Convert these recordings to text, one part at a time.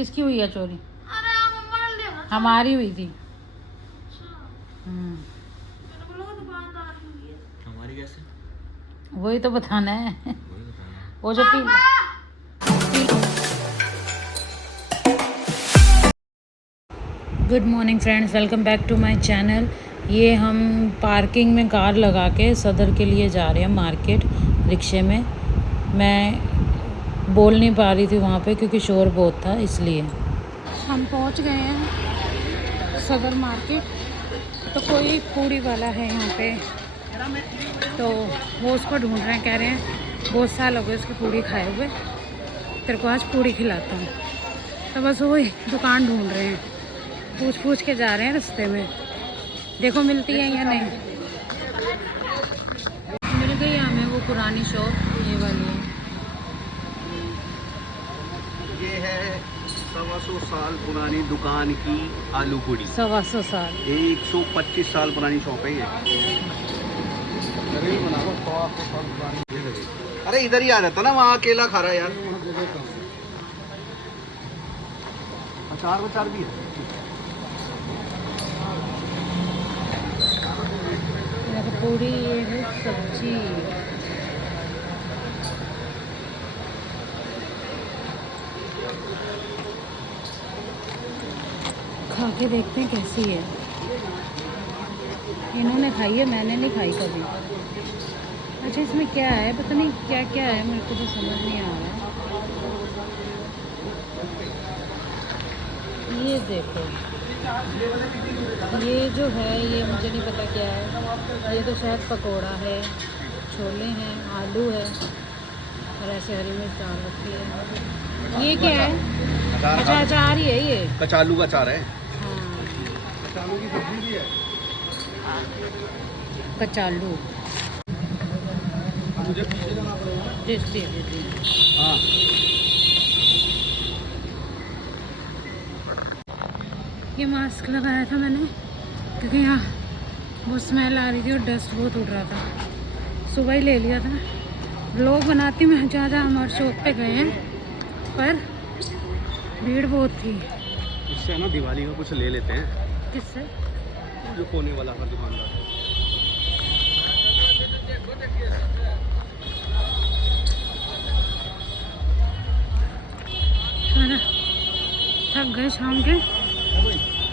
किसकी हुई है चोरी? हमारी हुई थी। हमारी कैसे? वही तो बताना है। वो जो पी good morning friends, welcome back to my channel. ये हम पार्किंग में कार लगा के सदर के लिए जा रहे हैं मार्केट रिक्शे में। मैं बोल नहीं पा रही थी वहाँ पे क्योंकि शोर बहुत था, इसलिए। हम पहुँच गए हैं सदर मार्केट। तो कोई पूड़ी वाला है यहाँ पे, तो वो उसको ढूंढ रहे हैं। कह रहे हैं बहुत साल हो गए उसकी पूड़ी खाए हुए, तेरे को आज पूड़ी खिलाता हूँ। तो बस वही दुकान ढूंढ रहे हैं, पूछ के जा रहे हैं रास्ते में। देखो मिलती है या नहीं। मिल गई हमें वो पुरानी शॉप, ये वाली है। ये है 125 साल पुरानी दुकान की आलू पूड़ी। 125 साल 125 साल पुरानी शॉप है ये। अरे इधर ही आ जाता ना, वहाँ अकेला खा रहा है यार। अचार भी है। पूड़ी, ये है सब्जी। खा के देखते हैं कैसी है। इन्होंने खाई है, मैंने नहीं खाई कभी। अच्छा, इसमें क्या है पता नहीं, क्या क्या है, मेरे को तो समझ नहीं आ रहा। ये देखो, ये जो है ये मुझे नहीं पता क्या है। ये तो शायद पकोड़ा है, छोले हैं, आलू है और ऐसे हरी मिर्च डाल रखी है। ये क्या है? अच्छा, अचार ही है ये। कचालू का अचार है। हाँ, कचालू की सब्जी भी है। कचालू। मुझे पीछे जाना पड़ेगा। टेस्टी। हाँ, ये मास्क लगाया था मैंने क्योंकि यहाँ बहुत स्मेल आ रही थी और डस्ट बहुत उड़ रहा था। सुबह ही ले लिया था। व्लॉग बनाती मैं जहाँ हमारे शॉप पे गए हैं, पर भीड़ बहुत थी। उससे ना दिवाली का कुछ ले लेते हैं। किससे? जो कोने वाला है दुकानदार। थक गए, शाम के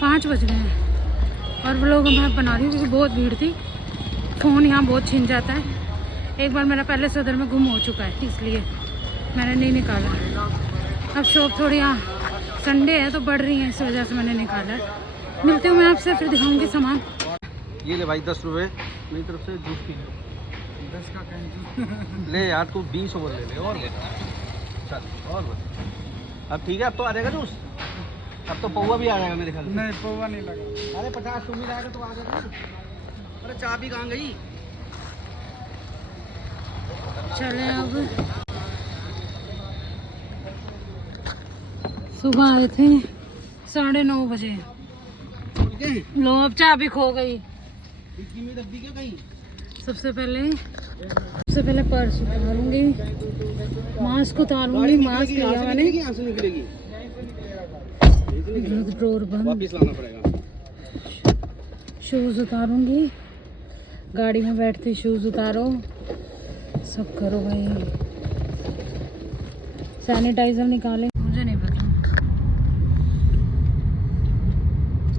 5 बज गए हैं और व्लॉग मैं बना रही हूँ क्योंकि बहुत भीड़ थी। फ़ोन यहाँ बहुत छिन जाता है। एक बार मेरा पहले सदर में गुम हो चुका है, इसलिए मैंने नहीं निकाला। अब शॉप थोड़ी यहाँ संडे है तो बढ़ रही है, इस वजह से मैंने निकाला है। मिलती हूँ मैं आपसे, फिर दिखाऊंगी सामान। ये ले भाई 10 रुपये मेरी तरफ से। Juice P low. 10 का कहीं ले यार, तू 20 ओवर ले ले। और बता चल, और बता। अब ठीक है, अब तो आ जाएगा जूस। अब तो पौवा भी आ जाएगा मेरे ख्याल से। नहीं, पौवा नहीं लगा। अरे 50 तुम ही लाएगा तो आ जाएगा। अरे चाबी कहाँ गई? चले अब। सुबह आए थे 9:30 बजे। लो, अब चाबी खो गई। सबसे पहले पर्स उतारूंगी, मास्क उतारूंगी। मास्क लिया मैंने। ड्रॉर बंद, वापस लाना पड़ेगा। शूज उतारूंगी। गाड़ी में बैठते शूज उतारो, सब करो भाई। सैनिटाइजर निकाले, मुझे नहीं पता।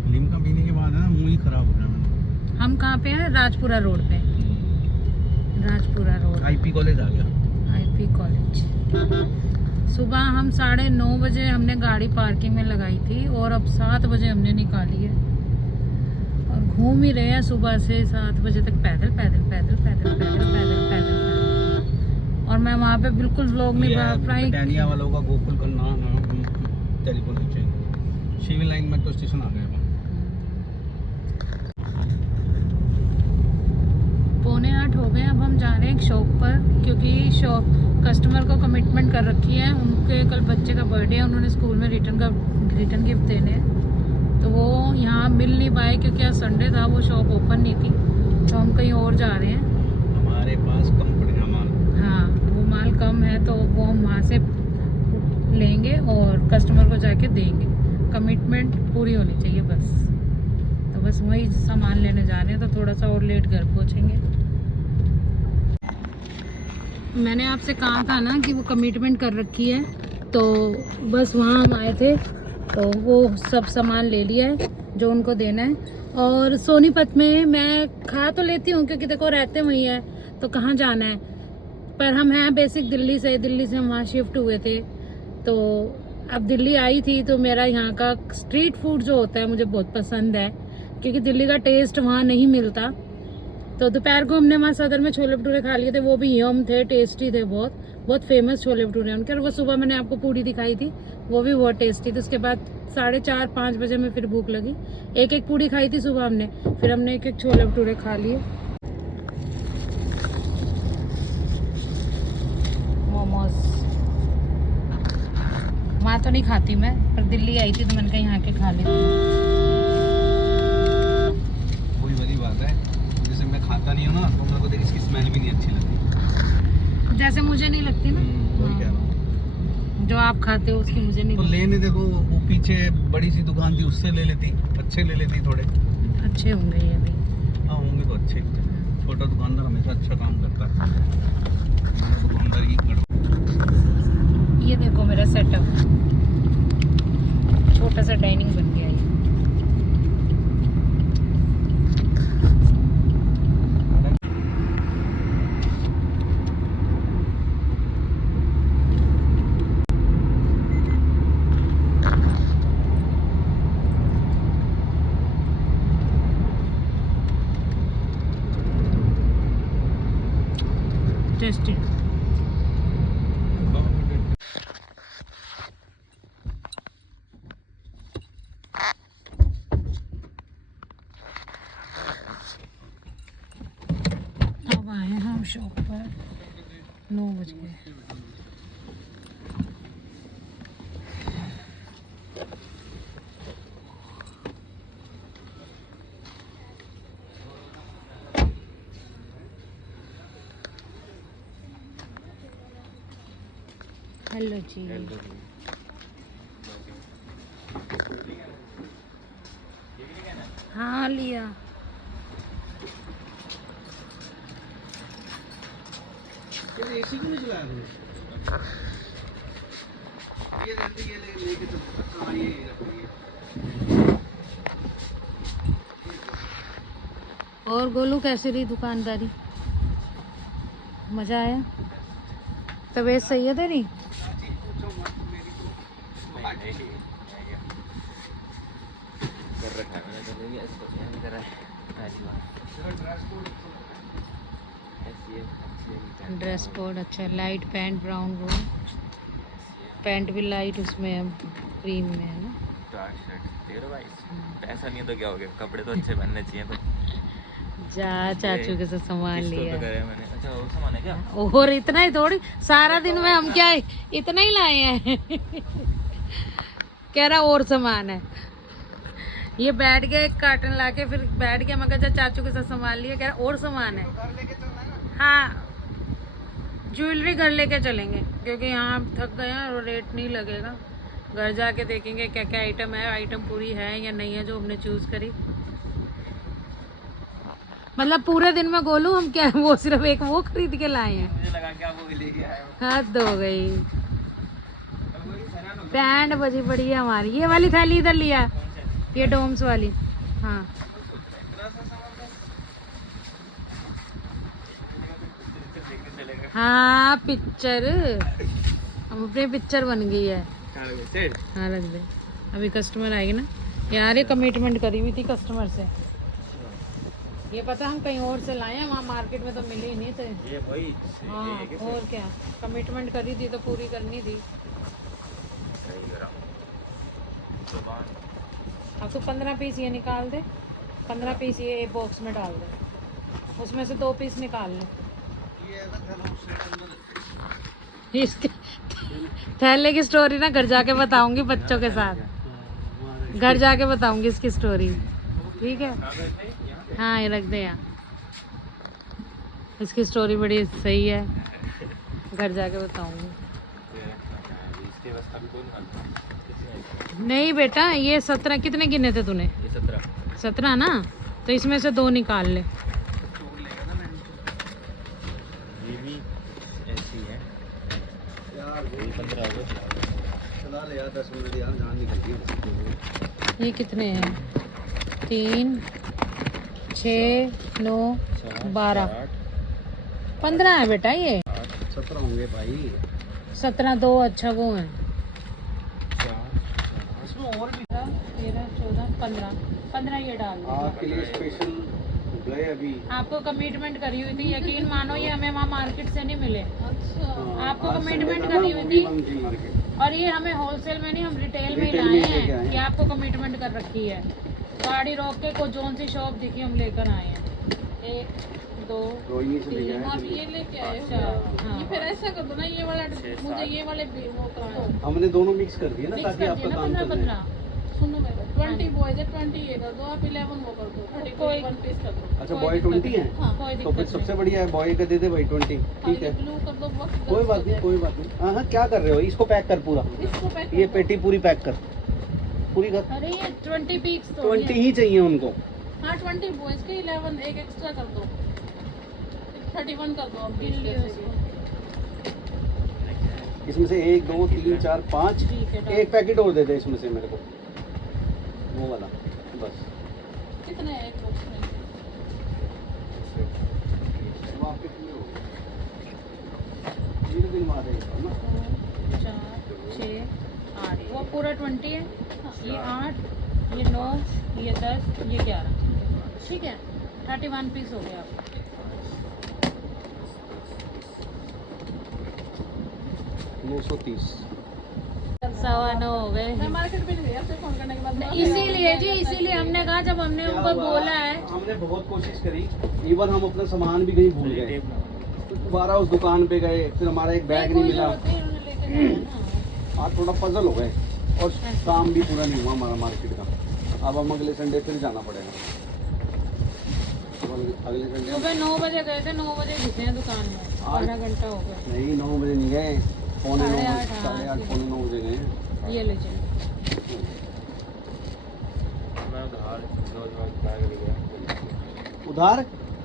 लिमका पीने के बाद है ना, मुंह ही खराब हो गया। हम कहाँ पे हैं? राजपुरा रोड पे। राजपुरा रोड, आईपी कॉलेज आ गया। IP college. सुबह हम 9:30 बजे हमने गाड़ी पार्किंग में लगाई थी और अब 7 बजे हमने निकाली है और घूम ही रहे हैं सुबह से 7 बजे तक, पैदल पैदल पैदल पैदल पैदल पैदल पैदल। और मैं वहाँ पे बिल्कुल व्लॉग नहीं बना पाई। टैनिया वालों का गोकुल का नाम टेलीफोन नीचे सिविल लाइन मेट्रो स्टेशन आ गया। 7:45 हो गए। अब हम जा रहे हैं एक शॉप पर, क्योंकि शॉप कस्टमर को कमिटमेंट कर रखी है। उनके कल बच्चे का बर्थडे है, उन्होंने स्कूल में रिटर्न गिफ्ट देने हैं, तो वो यहाँ मिल नहीं पाए क्योंकि आज संडे था, वो शॉप ओपन नहीं थी। तो हम कहीं और जा रहे हैं। हमारे पास कम पड़ेगा माल। हाँ, वो माल कम है तो वो हम वहाँ से लेंगे लेंगे और कस्टमर को जाके देंगे। कमिटमेंट पूरी होनी चाहिए बस। तो बस वही सामान लेने जाने हैं, तो थोड़ा सा और लेट घर पहुँचेंगे। मैंने आपसे कहा था ना कि वो कमिटमेंट कर रखी है, तो बस वहाँ हम आए थे तो वो सब सामान ले लिया है जो उनको देना है। और सोनीपत में मैं खा तो लेती हूँ क्योंकि देखो रहते वहीं है तो कहाँ जाना है, पर हम हैं बेसिक दिल्ली से हम वहाँ शिफ्ट हुए थे। तो अब दिल्ली आई थी तो मेरा यहाँ का स्ट्रीट फूड जो होता है मुझे बहुत पसंद है, क्योंकि दिल्ली का टेस्ट वहाँ नहीं मिलता। तो दोपहर को हमने वहाँ सदर में छोले भटूरे खा लिए थे, वो भी यम थे, टेस्टी थे, बहुत बहुत फेमस छोले भटूरे उनके। और वो सुबह मैंने आपको पूड़ी दिखाई थी, वो भी बहुत टेस्टी थी। उसके बाद 4:30-5 बजे में फिर भूख लगी, एक पूड़ी खाई थी सुबह हमने, फिर हमने एक छोले भटूरे खा लिए। मोमोज वहाँ तो नहीं खाती मैं, पर दिल्ली आई थी तो मैंने कहा यहाँ के खा लेती हूँ। वही वाली बात है, जैसे मैं खाता नहीं हूँ ना तो मेरे को देख इसकी स्मेल भी नहीं अच्छी लगती, जैसे मुझे नहीं लगती ना। वही कह रहा हूँ। जो आप खाते हो उसकी मुझे नहीं तो लेने देखो, वो पीछे बड़ी सी दुकान थी उससे ले लेती, अच्छे ले लेती थोड़े। अच्छे होंगे ये भी। हाँ होंगे तो अच्छे, छोटा दुकानदार हमेशा अच्छा काम करता है, दुकानदार ही कर। ये देखो मेरा सेटअप, छोटा सा डाइनिंग बन गया ये। टेस्टी। अब आए हम शॉप पर, 9 बज गए। हेलो जी। हाँ लिया। एसी क्यों नहीं चलाया तुमने? ये रहती है लेके तो हाँ ये रहती है। और गोलू कैसी रही दुकानदारी? मजा आया? तबीयत सही है तेरी? ड्रेस कोड अच्छा, लाइट पैंट ब्राउन वो, पैंट भी लाइट उसमें है, क्रीम में है ना। डार्क शर्ट दे दो भाई, पैसा नहीं है तो क्या हो गया, कपड़े तो अच्छे पहनने चाहिए। तो जा चाचू के साथ सामान लिया मैंने। अच्छा और सामान है क्या? और इतना ही थोड़ी, सारा दिन में हम क्या इतना ही लाए हैं। कह रहा और सामान है। ये बैठ गया एक कार्टन लाके, फिर बैठ गया, मगर जब चाचू के साथ सामान लिया, कह रहा और सामान है। हाँ ज्वेलरी घर लेके चलेंगे क्योंकि यहाँ थक गए हैं और रेट नहीं लगेगा। घर जाके देखेंगे क्या क्या आइटम है, आइटम पूरी है या नहीं है जो हमने चूज करी। मतलब पूरे दिन में गोलू हम क्या वो सिर्फ एक वो खरीद के लाए हैं। मुझे लगा क्या वो लेके आए हो। हद हो गई। पैंट बजी पड़ी है हमारी। ये वाली थैली इधर लिया, ये डोम्स वाली। हाँ हाँ पिक्चर, हम अपनी पिक्चर बन गई है। हाँ रख दे, अभी कस्टमर आएगी ना यार। ये कमिटमेंट करी हुई थी कस्टमर से, ये पता हम कहीं और से लाए हैं, वहाँ मार्केट में तो मिले ही नहीं थे। ये भाई हाँ और क्या, कमिटमेंट करी थी तो पूरी करनी थी। अब तो 15 पीस ये निकाल दे, 15 पीस ये एक बॉक्स में डाल दे, उसमें से 2 पीस निकाल ले। इसके थैले की स्टोरी ना घर जाके बताऊंगी बच्चों के साथ, घर जाके बताऊंगी इसकी स्टोरी, ठीक है? हाँ ये रख दे यहाँ, इसकी स्टोरी बड़ी सही है, घर जाके बताऊंगी। अभी दो निकाल कितने? नहीं बेटा, ये 17 कितने गिने थे तूने? ये 17। 17 ना, तो इसमें से 2 निकाल ले। ये भी ऐसी है यार ये 15 हो गए। चला ले यार 10 मिनट यार, जान निकल गई। ये कितने हैं? 3 6 9 12 15 है बेटा ये। 17 होंगे भाई 17 2 अच्छा वो है। इसमें और भी 13 14 15 15 ये डाल दो। आपके लिए स्पेशल गए अभी। आपको कमिटमेंट करी हुई थी, यकीन मानो ये हमें वहाँ मार्केट से नहीं मिले। आपको कमिटमेंट करी हुई थी, और ये हमें होलसेल में नहीं, हम रिटेल में ही रिटेल में लाए ही लेके आए हैं। हैं। ये आपको कमिटमेंट कर रखी है। गाड़ी रोक के को जोन सी शॉप दिखी हम लेकर आए हैं। 1 2 रोहिणी से लेके आए आप थे। ये लेके आए हो। अच्छा हाँ। ये फिर ऐसा कर दो ना, ये वाला मुझे ये वाले वो कराओ। हमने दोनों मिक्स कर दिए ना, मिक्स ताकि कर आपका दिया ना काम 15 चल जाए। 15। सुनो मेरा 20 बॉयज है, 20 ये कर दो आप, 11 वो कर दो, 30 कोई- 1 पीस कर दो। अच्छा कोई बॉय दिक्कत 20 है। हाँ कोई तो दिक्कत फिर सबसे बढ़िया है बॉय का दे दे भाई 20। ठीक है ब्लू कर दो बहुत। कोई बात नहीं, कोई बात नहीं। हाँ हाँ क्या कर रहे हो, इसको पैक कर पूरा। इसको पैक ये पेटी पूरी पैक कर, पूरी कर। अरे ये 20 पीस तो 20 ही चाहिए उनको। हाँ 20 बॉयज के 11 एक एक्स्ट्रा कर दो, 31 कर दो आप गिन लियो इसको। इसमें से 1 2 3 4 5 ठीक है, डाल। एक पैकेट और दे दे इसमें से मेरे को, वो वाला बस। कितने है एक बॉक्स में? वो आप कितने हो ये दिन मार रहे हो ना। 4 6 8 वो पूरा 20 है। ये 8 ये 9 ये 10 ये 11 ठीक है। 31 पीस हो गया आपका। 930 सवा 9 हो गए। मैं मार्केट में नहीं गई, आपसे फोन करने के बाद मैं- इसीलिए जी, इसीलिए हमने कहा, जब हमने क्या उनको हुआ? बोला है। हमने बहुत कोशिश करी, इवन हम अपना सामान भी कहीं भूल गए, तो दोबारा उस दुकान पे गए, फिर हमारा एक बैग नहीं कोई मिला। जरूरत नहीं, उन्होंने लेके जाना ना। आज थोड़ा पजल हो गए और काम भी पूरा नहीं हुआ हमारा मार्केट का। अब हम अगले संडे फिर जाना पड़ेगा। अब अगले संडे सुबह 9 बजे गए थे, 9 बजे घुसे हैं दुकान में, आधा घंटा हो गया। नहीं 9 बजे नहीं गए, पौने 9 साढ़े आठ, हाँ, 8:30 पौने 9 बजे गए हैं। ये ले चलो। मैं उधार रोज बैग ले गया। उधार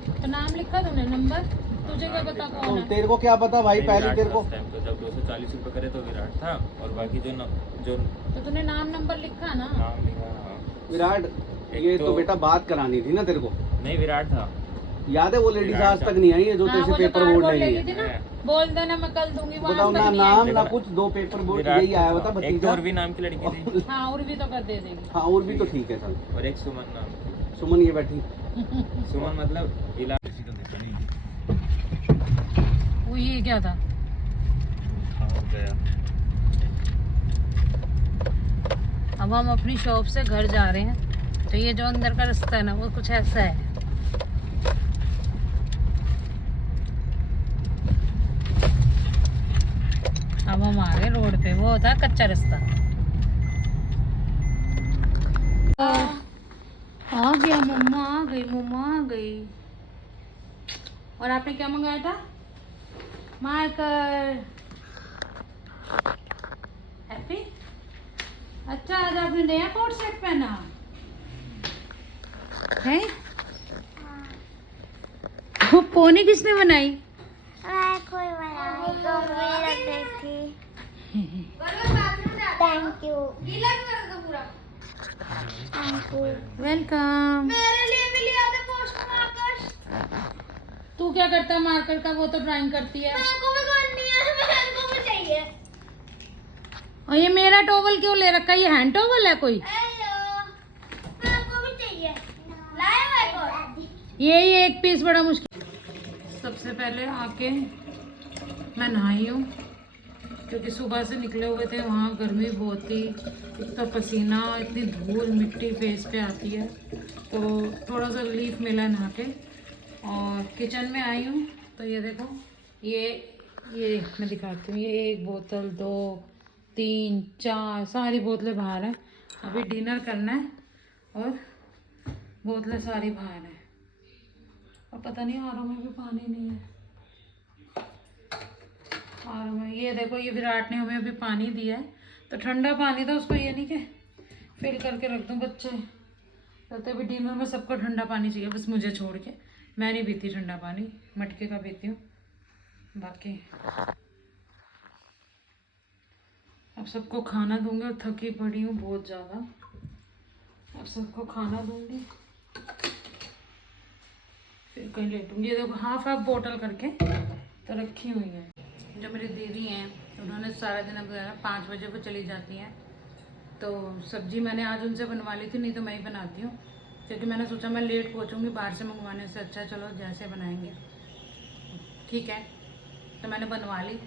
तो नाम लिखा तूने, नंबर तुझे क्या पता कौन है? तेरे को क्या पता भाई, नहीं, पहले विराट तेरे था को उस टाइम तो, जब 240 रुपए करे तो विराट था, और बाकी जो तो तूने नाम नंबर लिखा ना। नाम लिखा। हाँ विराट, एक ये तो- तो बेटा बात करानी थी ना तेरे को, नहीं विराट था। याद है वो लेडीज विराट आज था। तक नहीं आई है जो हाँ, तेरे वो से जो पेपर कार्ड बोर्ड बोर्ड लेगी लेगी थी ना, है। बोल देना मैं कल दूंगी, वो बताओ आज ना, तक नहीं नाम आई। ना कुछ, 2 पेपर बोर्ड विराट यही आया था। होता एक तो भतीजा। और भी नाम की लड़की थी, हाँ, और भी तो कर दे देगी। हाँ और भी तो ठीक है सर। और एक सुमन नाम की। सुमन ये बैठी, सुमन मतलब इलाज वो ये क्या था? गया। अब हम अपनी शॉप से घर जा रहे हैं, तो ये जो अंदर का रास्ता है ना, वो कुछ ऐसा है। अब हम आ गए रोड पे, वो होता है कच्चा रास्ता। आ गया, मम्मा आ गई, मम्मा आ गई। और आपने क्या मंगाया था? मार्कर। हैप्पी। अच्छा, आज आपने नया कोट सेट पहना है? वो पोनी किसने बनाई? Thank you. वेलकम। मेरे लिए भी लिया था पोस्ट मार्कर। तू क्या करता है मार्कर का? वो तो ड्राइंग करती है। मेरे को भी करनी है, मेरे को भी चाहिए। और ये मेरा टॉवल क्यों ले रखा है? ये हैंड टॉवल है कोई? हेलो, मेरे को भी चाहिए। लाए मेरे को। ये एक पीस बड़ा मुश्किल। सबसे पहले आके मैं नहाई हूँ, क्योंकि सुबह से निकले हुए थे, वहाँ गर्मी बहुत थी, इतना पसीना, इतनी धूल मिट्टी फेस पे आती है, तो थोड़ा सा रिलीफ मिला नहा के। और किचन में आई हूँ, तो ये देखो, ये मैं दिखाती हूँ, ये 1 बोतल 2 3 4 सारी बोतलें बाहर हैं। अभी डिनर करना है और बोतलें सारी बाहर हैं। और पता नहीं आर में भी पानी नहीं है। आर में ये देखो, ये विराट ने हमें अभी पानी दिया है, तो ठंडा पानी था, उसको ये नहीं कि फिल करके रख दूँ। बच्चे कहते भी डिनर में सबको ठंडा पानी चाहिए, बस मुझे छोड़ के। मैं नहीं पीती ठंडा पानी, मटके का पीती हूँ। बाकी अब सबको खाना दूंगी और थकी पड़ी हूँ बहुत ज़्यादा। अब सबको खाना दूंगी फिर कहीं लेटूंगी। ये देखो हाफ बोतल करके तो रखी हुई है। जो मेरी दीदी हैं उन्होंने सारा दिन, अब 5 बजे को चली जाती हैं, तो सब्जी मैंने आज उनसे बनवा ली थी, नहीं तो मैं ही बनाती हूँ, क्योंकि मैंने सोचा मैं लेट पहुँचूँगी, बाहर से मंगवाने से अच्छा चलो जैसे बनाएंगे ठीक है। तो मैंने बनवा ली,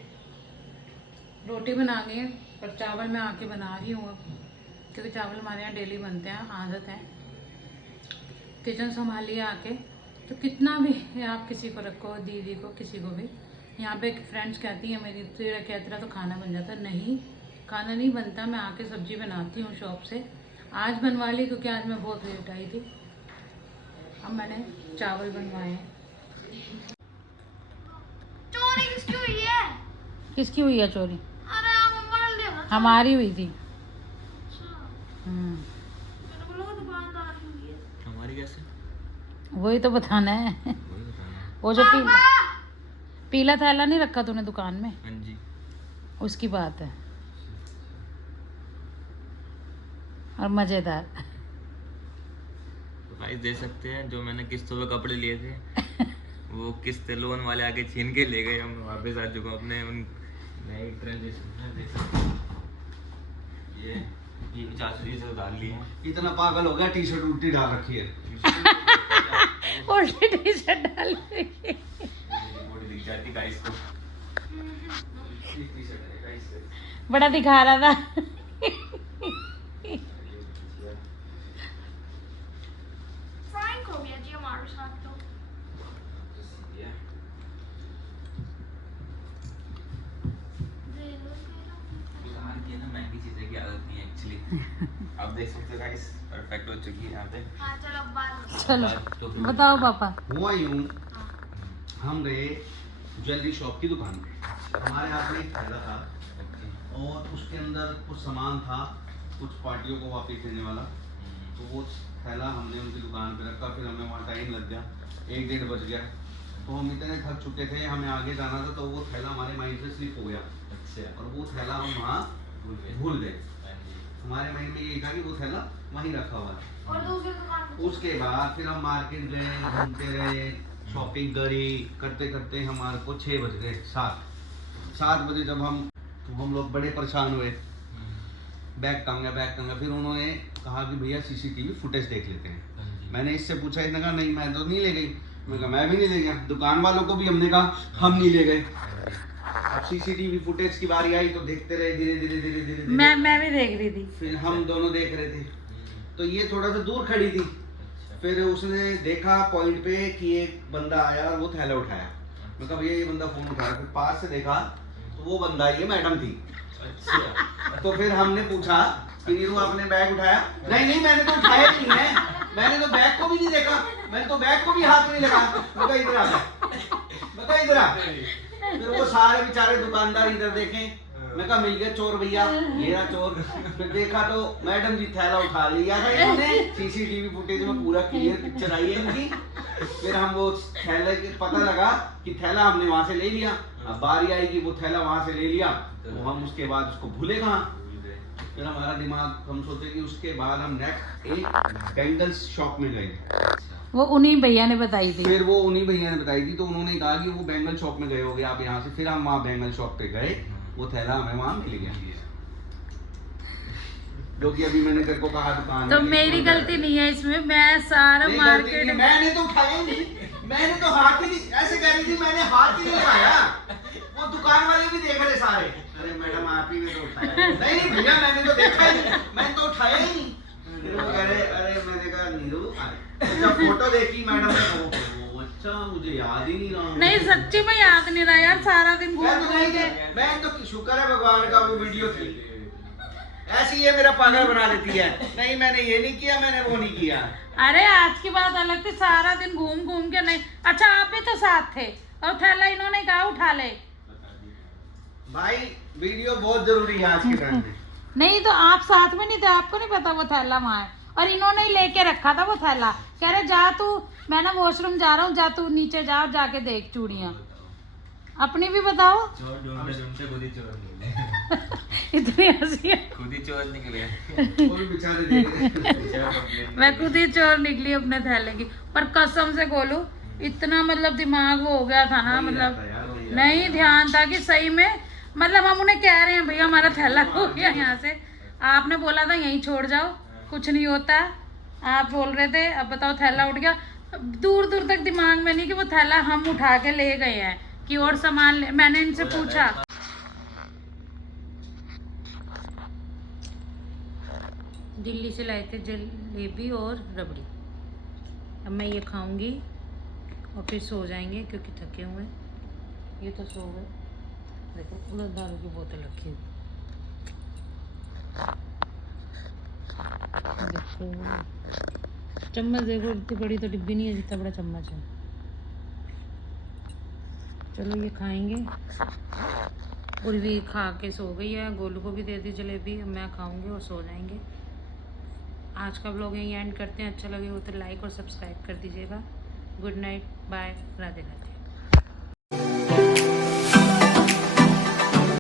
रोटी बना गई है, पर चावल मैं आके बना रही हूँ अब, क्योंकि चावल हमारे यहाँ डेली बनते हैं, आदत है। किचन संभालिए आके, तो कितना भी आप किसी को रखो, दीदी को, किसी को भी। यहाँ पे फ्रेंड्स कहती हैं मेरी, तेरा कहते तो खाना बन जाता। नहीं, खाना नहीं बनता, मैं आके सब्जी बनाती हूँ शॉप से। आज बनवा ली क्योंकि आज मैं बहुत लेट आई थी। अब मैंने चावल बनवाए हैं। चोरी किसकी हुई है? किसकी हुई है चोरी? अरे आप मोबाइल देखो। हमारी हुई थी। मैंने बोला दुकानदार की हुई है। हमारी कैसे? वही तो बताना है। वही बताना है। वो जो पीला थैला नहीं रखा तूने दुकान में, हाँ जी। उसकी बात है। और मजेदार। तो गाइस दे सकते हैं, जो मैंने किस्तों पे कपड़े लिए थे वो किस्त लोन वाले आके छीन के ले गए। हम वापस आ चुके हैं अपने उन नई ट्रांजिशन में। देख सकते हैं ये 50 से उधार लिए हैं। इतना पागल हो गया, टी शर्ट उल्टी डाल रखी है। उल्टी टी शर्ट डाल रखी। बॉडी दिख जाती गाइस को। बड़ा दिखा रहा था। फ्रैंक हो गया जी हमारे साथ तो। दुकान की है ना महंगी चीजें की आदत नहीं है एक्चुअली। आप देख सकते हो गाइस, परफेक्ट हो चुकी है यहाँ पे। हाँ चलो अब बात करो। चलो तो फिर बताओ पापा। हुआ यूं, हम गए ज्वेलरी शॉप की दुकान पे। हमारे हाथ में एक थैला था और उसके अंदर कुछ सामान था, कुछ पार्टियों को वापस देने वाला। तो वो थैला हमने उनकी दुकान पे रखा। फिर हमें वहाँ टाइम लग गया, 1-1:30 बज गया। तो हम इतने थक चुके थे, हमें आगे जाना था, तो वो थैला हमारे माइंड से स्लिप हो गया। अच्छा। और वो थैला हम वहाँ भूल गए। हमारे माइंड में ये था कि वो थैला वहीं रखा हुआ है। और दूसरी दुकान पे उसके बाद फिर हम मार्केट गए, घूमते रहे, शॉपिंग करी, करते करते हमारे को 6 बज गए। 7 बजे जब हम लोग बड़े परेशान हुए, बैग टांगा। फिर उन्होंने कहा कि भैया सीसीटीवी फुटेज देख लेते हैं। मैंने इससे पूछा, इसने कहा नहीं मैं तो नहीं ले गई। मैं कहा मैं भी नहीं ले गया। दुकान वालों को भी हमने कहा हम नहीं ले गए। अब सीसीटीवी फुटेज की बारी आई तो देखते रहे, धीरे। मैं भी देख रही थी। फिर हम दोनों देख रहे थे, तो ये थोड़ा सा दूर खड़ी थी। फिर उसने देखा पॉइंट पे कि एक बंदा आया और वो थैला उठाया। मैं कहा भैया ये बंदा फोन उठाया। फिर पास से देखा तो वो बंदा ये मैडम थी। अच्छा। तो फिर हमने पूछा कि नीरू आपने बैग उठाया? नहीं मैंने तो उठाया नहीं है, मैंने तो बैग को भी नहीं देखा, मैंने तो बैग को भी हाथ नहीं लगा। मैं कहा इधर आ। फिर वो सारे बेचारे दुकानदार इधर देखे। मैं कहा मिल गए चोर भैया, ये रहा चोर। फिर देखा तो मैडम जी थैला उठा लिया था इन्होंने। सीसीटीवी फुटेज में पूरा क्लियर पिक्चर आई है इनकी। फिर हम वो थैले के पता लगा कि थैला हमने वहां से ले लिया। अब बारी आई कि वो थैला वहां से ले लिया, तो हम उसके बाद उसको भूले कहाँ। फिर हमारा दिमाग, हम सोचे कि उसके बाद हम नेक्स्ट एक बैंगल्स शॉप में गए। वो उन्हीं भैया ने बताई थी। फिर वो उन्हीं भैया ने बताई थी, तो उन्होंने कहा कि वो बैंगल शॉप में गए होगे आप यहाँ से। फिर हम वहाँ बैंगल शॉप पे गए, वो थैला हमें वहाँ मिल गया, जो कि अभी मैंने तेरे को कहा दुकान। तो मेरी गलती नहीं है इसमें, मैं सारा मार्केट। मैंने तो उठाया ही नहीं, मैंने तो हाथ ही नहीं, ऐसे कह रही थी मैंने हाथ ही नहीं उठाया। वो दुकान वाले भी देख रहे सारे, अरे मैडम आप ही ने तो उठाया। नहीं भैया मैंने तो देखा ही नहीं, मैंने तो उठाया ही नहीं। फिर वो कह रहे, अरे मैंने कहा नीरू, जब फोटो देखी मैडम ने, अच्छा मुझे याद ही नहीं रहा। नहीं सच्ची में याद नहीं रहा यार, सारा दिन घूम घूम के। मैं तो शुक्र है भगवान का वो वीडियो थी। ऐसी ये मेरा पागल बना देती है। नहीं मैंने ये नहीं किया, मैंने वो नहीं किया। अरे आज की बात अलग थी, सारा दिन घूम घूम के। नहीं अच्छा आप भी तो साथ थे, और थैला इन्होंने कहा उठा ले। भाई वीडियो बहुत जरूरी है आज के टाइम में। नहीं तो आप साथ में नहीं थे, आपको नहीं पता वो थैला वहाँ है, और इन्होंने ही लेके रखा था वो थैला। कह रहे जा तू, मैं ना वॉशरूम जा रहा हूँ, जा तू नीचे जा और जाके देख चूड़ियाँ। अपनी भी बताओ। चोर ढूंढते ढूंढते खुद ही चोर निकले। इतनी हंसी है। खुद ही चोर निकले। और बेचारे देख मैं खुद ही चोर निकली अपने थैले की। पर कसम से बोलूं, इतना मतलब दिमाग वो हो गया था ना, मतलब नहीं ध्यान था कि सही में, मतलब हम उन्हें कह रहे हैं भैया हमारा थैला हो गया यहाँ से, आपने बोला था यहीं छोड़ जाओ, कुछ नहीं होता, आप बोल रहे थे, अब बताओ थैला उठ गया। दूर दूर तक दिमाग में नहीं कि वो थैला हम उठा के ले गए हैं कि और सामान ले। मैंने इनसे पूछा, दिल्ली से लाए थे जलेबी और रबड़ी। अब मैं ये खाऊंगी और फिर सो जाएंगे क्योंकि थके हुए हैं। ये तो सो गए। देखो उधर दारू की बोतल रखी हुई, देखो चम्मच देखो, इतनी बड़ी तो डिब्बी नहीं है जितना बड़ा चम्मच है। चलो ये खाएंगे। उर्वी खा के सो गई है, गोलू को भी दे दी जलेबी, मैं खाऊंगी और सो जाएंगे। आज का व्लॉग यहीं एंड करते हैं। अच्छा लगे हो तो लाइक और सब्सक्राइब कर दीजिएगा। Good night, bye, Radhe Radhe.